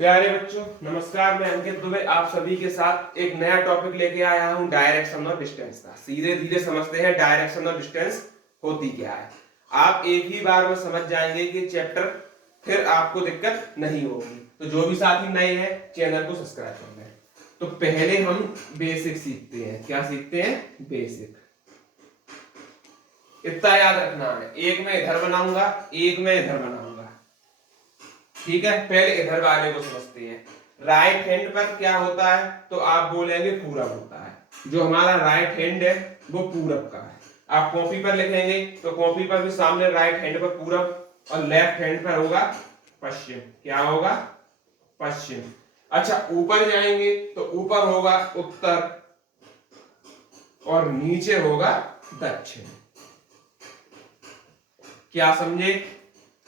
प्यारे बच्चों नमस्कार। मैं अंकित दुबे आप सभी के साथ एक नया टॉपिक लेके आया हूं डायरेक्शन और डिस्टेंस का। सीधे धीरे समझते हैं डायरेक्शन और डिस्टेंस होती क्या है। आप एक ही बार में समझ जाएंगे कि चैप्टर, फिर आपको दिक्कत नहीं होगी। तो जो भी साथी नए हैं चैनल को सब्सक्राइब कर लें। तो पहले हम बेसिक सीखते हैं। क्या सीखते हैं? बेसिक। इतना याद रखना है, एक मैं इधर बनाऊंगा, एक मैं इधर बनाऊंगा। ठीक है, पहले इधर वाले को समझते हैं। राइट हैंड पर क्या होता है? तो आप बोलेंगे पूरब होता है। जो हमारा राइट हैंड है वो पूरब का है। आप कॉपी पर लिखेंगे तो कॉपी पर भी सामने राइट हैंड पर पूरब और लेफ्ट हैंड पर होगा पश्चिम। क्या होगा? पश्चिम। अच्छा, ऊपर जाएंगे तो ऊपर होगा उत्तर और नीचे होगा दक्षिण। क्या समझे?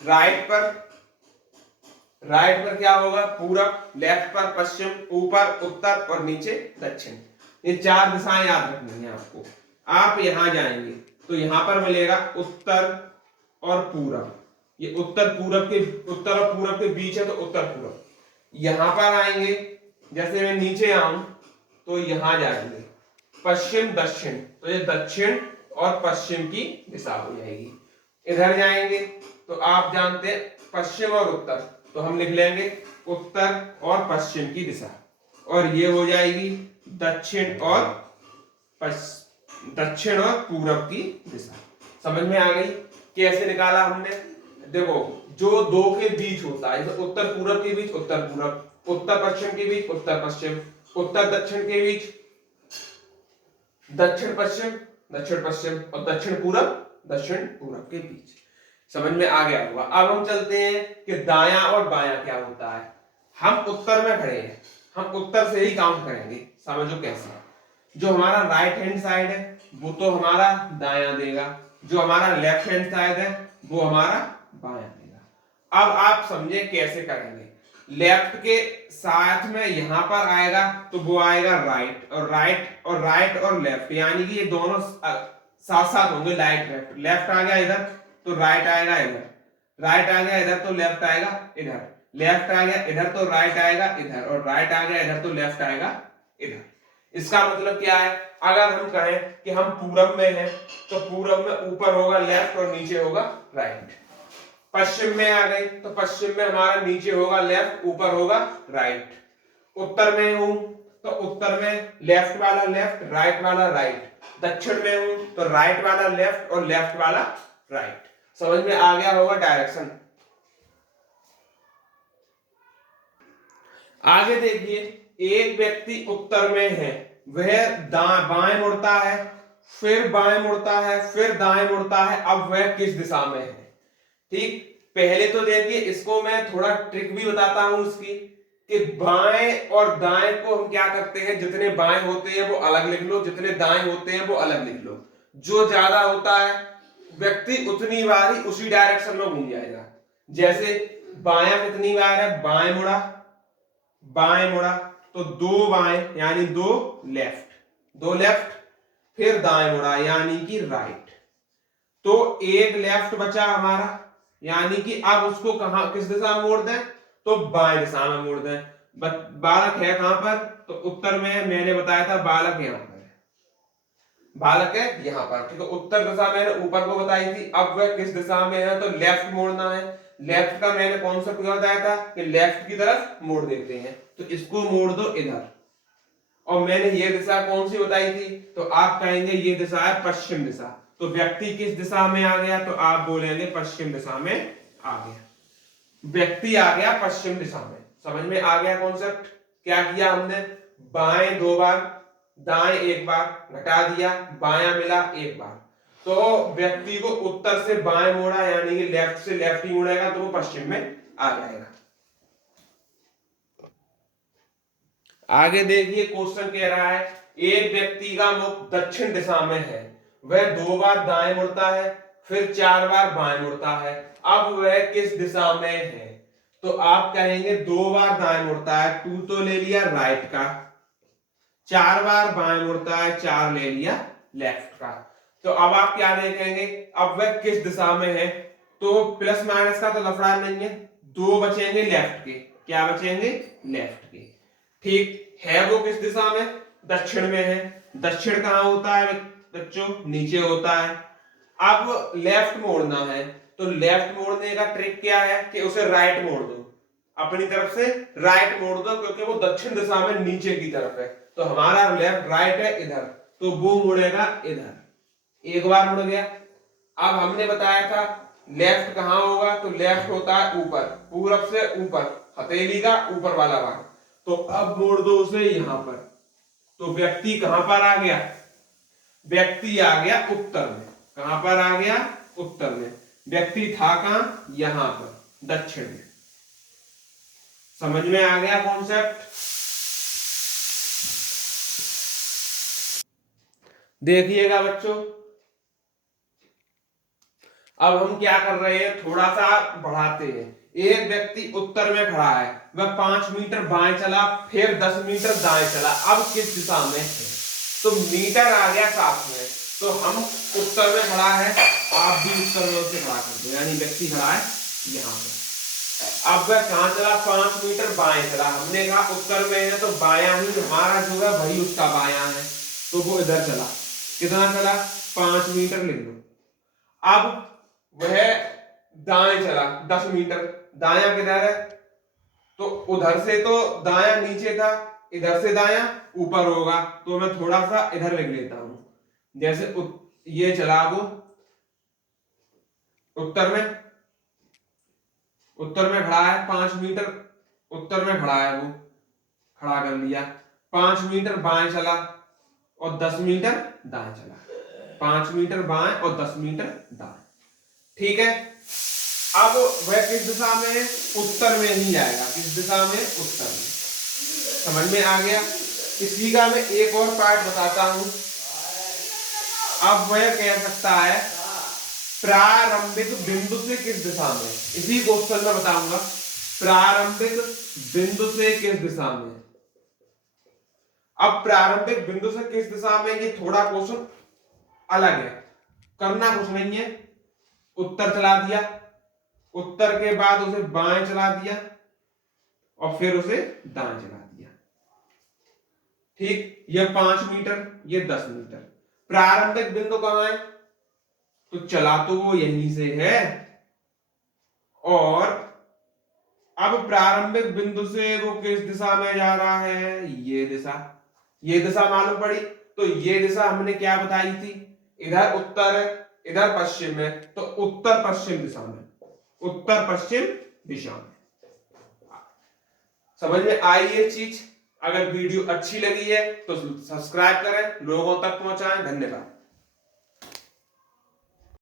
राइट पर क्या होगा? पूरब, लेफ्ट पर पश्चिम, ऊपर उत्तर और नीचे दक्षिण। ये चार दिशाएं याद रखनी है आपको। आप यहां जाएंगे तो यहां पर मिलेगा उत्तर और पूरब। ये उत्तर और पूरब के बीच है तो उत्तर पूरब। यहां पर आएंगे, जैसे मैं नीचे आऊं तो यहां जाएंगे पश्चिम दक्षिण, तो ये दक्षिण और पश्चिम की दिशा हो जाएगी। इधर जाएंगे तो आप जानते हैं पश्चिम और उत्तर, तो हम लिख लेंगे उत्तर और पश्चिम की दिशा। और ये हो जाएगी दक्षिण और पूरब की दिशा। समझ में आ गई? कैसे निकाला हमने? देखो, जो दो के बीच होता है, जैसे उत्तर पूरब के बीच उत्तर पूरब, उत्तर पश्चिम के बीच उत्तर पश्चिम, उत्तर दक्षिण के बीच दक्षिण पश्चिम और दक्षिण पूरब के बीच। समझ में आ गया होगा। अब हम चलते हैं कि दायां और बायां क्या होता है। हम उत्तर में खड़े हैं, हम उत्तर से ही काउंट करेंगे। समझो कैसे? जो हमारा राइट हैंड साइड है वो तो हमारा दायां देगा, जो हमारा लेफ्ट हैंड साइड है वो हमारा बायां देगा। अब आप समझे कैसे करेंगे। लेफ्ट के साथ में यहां पर आएगा तो वो आएगा राइट और लेफ्ट, यानी कि ये दोनों साथ साथ होंगे। लेफ्ट आ गया इधर तो राइट आएगा इधर, राइट आ गया इधर तो लेफ्ट आएगा इधर, लेफ्ट आ गया इधर तो राइट आएगा इधर, और राइट आ गया इधर तो लेफ्ट आएगा इधर। इसका मतलब क्या है? अगर हम कहें कि हम पूरब में हैं तो पूरब में ऊपर होगा लेफ्ट और नीचे होगा राइट। पश्चिम में आ गए तो पश्चिम में हमारा नीचे होगा लेफ्ट, ऊपर होगा राइट। उत्तर में हूं तो उत्तर में लेफ्ट वाला लेफ्ट, राइट वाला राइट। दक्षिण में हूं तो राइट वाला लेफ्ट और लेफ्ट वाला राइट। समझ में आ गया होगा डायरेक्शन। आगे देखिए, एक व्यक्ति उत्तर में है, वह बाएं मुड़ता है, फिर बाएं मुड़ता है, फिर दाएं मुड़ता है। अब वह किस दिशा में है? ठीक, पहले तो देखिए इसको मैं थोड़ा ट्रिक भी बताता हूं इसकी, कि बाएं और दाएं को हम क्या करते हैं, जितने बाएं होते हैं वो अलग लिख लो, जितने दाएं होते हैं वो अलग लिख लो। जो ज्यादा होता है व्यक्ति उतनी बार ही उसी डायरेक्शन में घूम जाएगा। जैसे बायां कितनी बार है? बाएं मुड़ा तो दो बाएं यानी दो लेफ्ट, फिर दाएं मुड़ा यानी कि राइट। तो एक लेफ्ट बचा हमारा, यानी कि अब उसको कहां किस दिशा में मोड़ दें? तो बाएं दिशा में मोड़ दें। बालक है कहां पर? तो उत्तर में है। मैंने बताया था बालक यहां पर है, बालक है यहां पर। ठीक है, उत्तर दिशा मैंने ऊपर को बताई थी। अब वह किस दिशा में है? तो लेफ्ट मोड़ना है। लेफ्ट का मैंने कॉन्सेप्ट बताया था कि लेफ्ट की तरफ मोड़ देते हैं, तो इसको मोड़ दो इधर। और मैंने ये दिशा कौन सी बताई थी? तो आप कहेंगे ये दिशा है पश्चिम दिशा। तो व्यक्ति किस दिशा में आ गया? तो आप बोलेंगे पश्चिम दिशा में आ गया। व्यक्ति आ गया पश्चिम दिशा में। समझ में आ गया कॉन्सेप्ट? क्या किया हमने? बाएं दो बार, दाएं एक बार, घटा दिया, बायां मिला एक बार। तो व्यक्ति को उत्तर से बाएं मोड़ा, यानी कि लेफ्ट से लेफ्ट ही मुड़ेगा तो वो पश्चिम में आ जाएगा। आगे देखिए, क्वेश्चन कह रहा है एक व्यक्ति का मुख दक्षिण दिशा में है, वह दो बार दाएं मुड़ता है, फिर चार बार बाएं मुड़ता है। अब वह किस दिशा में है? तो आप कहेंगे दो बार दाएं मुड़ता है, टू तो ले लिया राइट का, चार बार बाएं मुड़ता है, चार ले लिया लेफ्ट का। तो अब आप क्या देखेंगे? अब वह किस दिशा में है? तो प्लस माइनस का तो लफड़ा नहीं है, दो बचेंगे लेफ्ट के, क्या बचेंगे, लेफ्ट के। ठीक है, वो किस दिशा में, दक्षिण में है। दक्षिण कहाँ होता है बच्चों, नीचे होता है। अब लेफ्ट मोड़ना है, तो लेफ्ट मोड़ने का ट्रिक क्या है कि उसे राइट मोड़ दो, अपनी तरफ से राइट मोड़ दो, क्योंकि वो दक्षिण दिशा में नीचे की तरफ है। तो हमारा लेफ्ट राइट है इधर, तो वो मुड़ेगा इधर, एक बार मुड़ गया। अब हमने बताया था लेफ्ट कहां होगा, तो लेफ्ट होता है ऊपर, पूरब से ऊपर, हथेली का ऊपर वाला भाग। तो अब मोड़ दो उसे यहां पर, तो व्यक्ति कहां पर आ गया, व्यक्ति आ गया उत्तर में। कहां पर आ गया, उत्तर में। व्यक्ति था कहां, यहां पर, दक्षिण में। समझ में आ गया कॉन्सेप्ट। देखिएगा बच्चों, अब हम क्या कर रहे हैं, थोड़ा सा बढ़ाते हैं। एक व्यक्ति उत्तर में खड़ा है, वह 5 मीटर बाएं चला, फिर 10 मीटर दाएं चला। अब किस दिशा में है, तो मीटर आ गया साथ में, तो हम उत्तर में खड़ा है, आप भी उत्तर में उसे खड़ा कर दो, यानी व्यक्ति खड़ा है यहाँ पर। अब वह कहां चला, 5 मीटर बाएं चला। हमने कहा उत्तर में है तो बायां ही हमारा जो है वही उसका बायां है, तो वो इधर चला। कितना चला, 5 मीटर लिख लो। अब वह दाएं चला 10 मीटर, दायां किधर है, तो उधर से तो दायां नीचे था, इधर से दायां ऊपर होगा, तो मैं थोड़ा सा इधर लिख लेता हूं। जैसे ये चला वो उत्तर में, उत्तर में खड़ा है, 5 मीटर उत्तर में खड़ा है, वो खड़ा कर लिया। 5 मीटर बाएं चला और 10 मीटर दाएं चला, 5 मीटर बाएं और 10 मीटर दाएं। ठीक है, अब वह किस दिशा में है, उत्तर में ही जाएगा। किस दिशा में, उत्तर में। समझ में आ गया। इसी का मैं एक और पार्ट बताता हूं। अब वह कह सकता है प्रारंभिक बिंदु से किस दिशा में, इसी क्वेश्चन में बताऊंगा प्रारंभिक बिंदु से किस दिशा में। अब प्रारंभिक बिंदु से किस दिशा में, ये थोड़ा क्वेश्चन अलग है, करना कुछ नहीं है। उत्तर चला दिया, उत्तर के बाद उसे बाएं चला दिया और फिर उसे दाएं चला दिया। ठीक, ये 5 मीटर, ये 10 मीटर। प्रारंभिक बिंदु कहां है, तो चला तो वो यहीं से है, और अब प्रारंभिक बिंदु से वो किस दिशा में जा रहा है, ये दिशा। ये दिशा मालूम पड़ी, तो ये दिशा हमने क्या बताई थी, इधर उत्तर है, इधर पश्चिम है, तो उत्तर पश्चिम दिशा में, उत्तर पश्चिम दिशा में। समझ में आई ये चीज। अगर वीडियो अच्छी लगी है तो सब्सक्राइब करें, लोगों तक पहुंचाएं। धन्यवाद।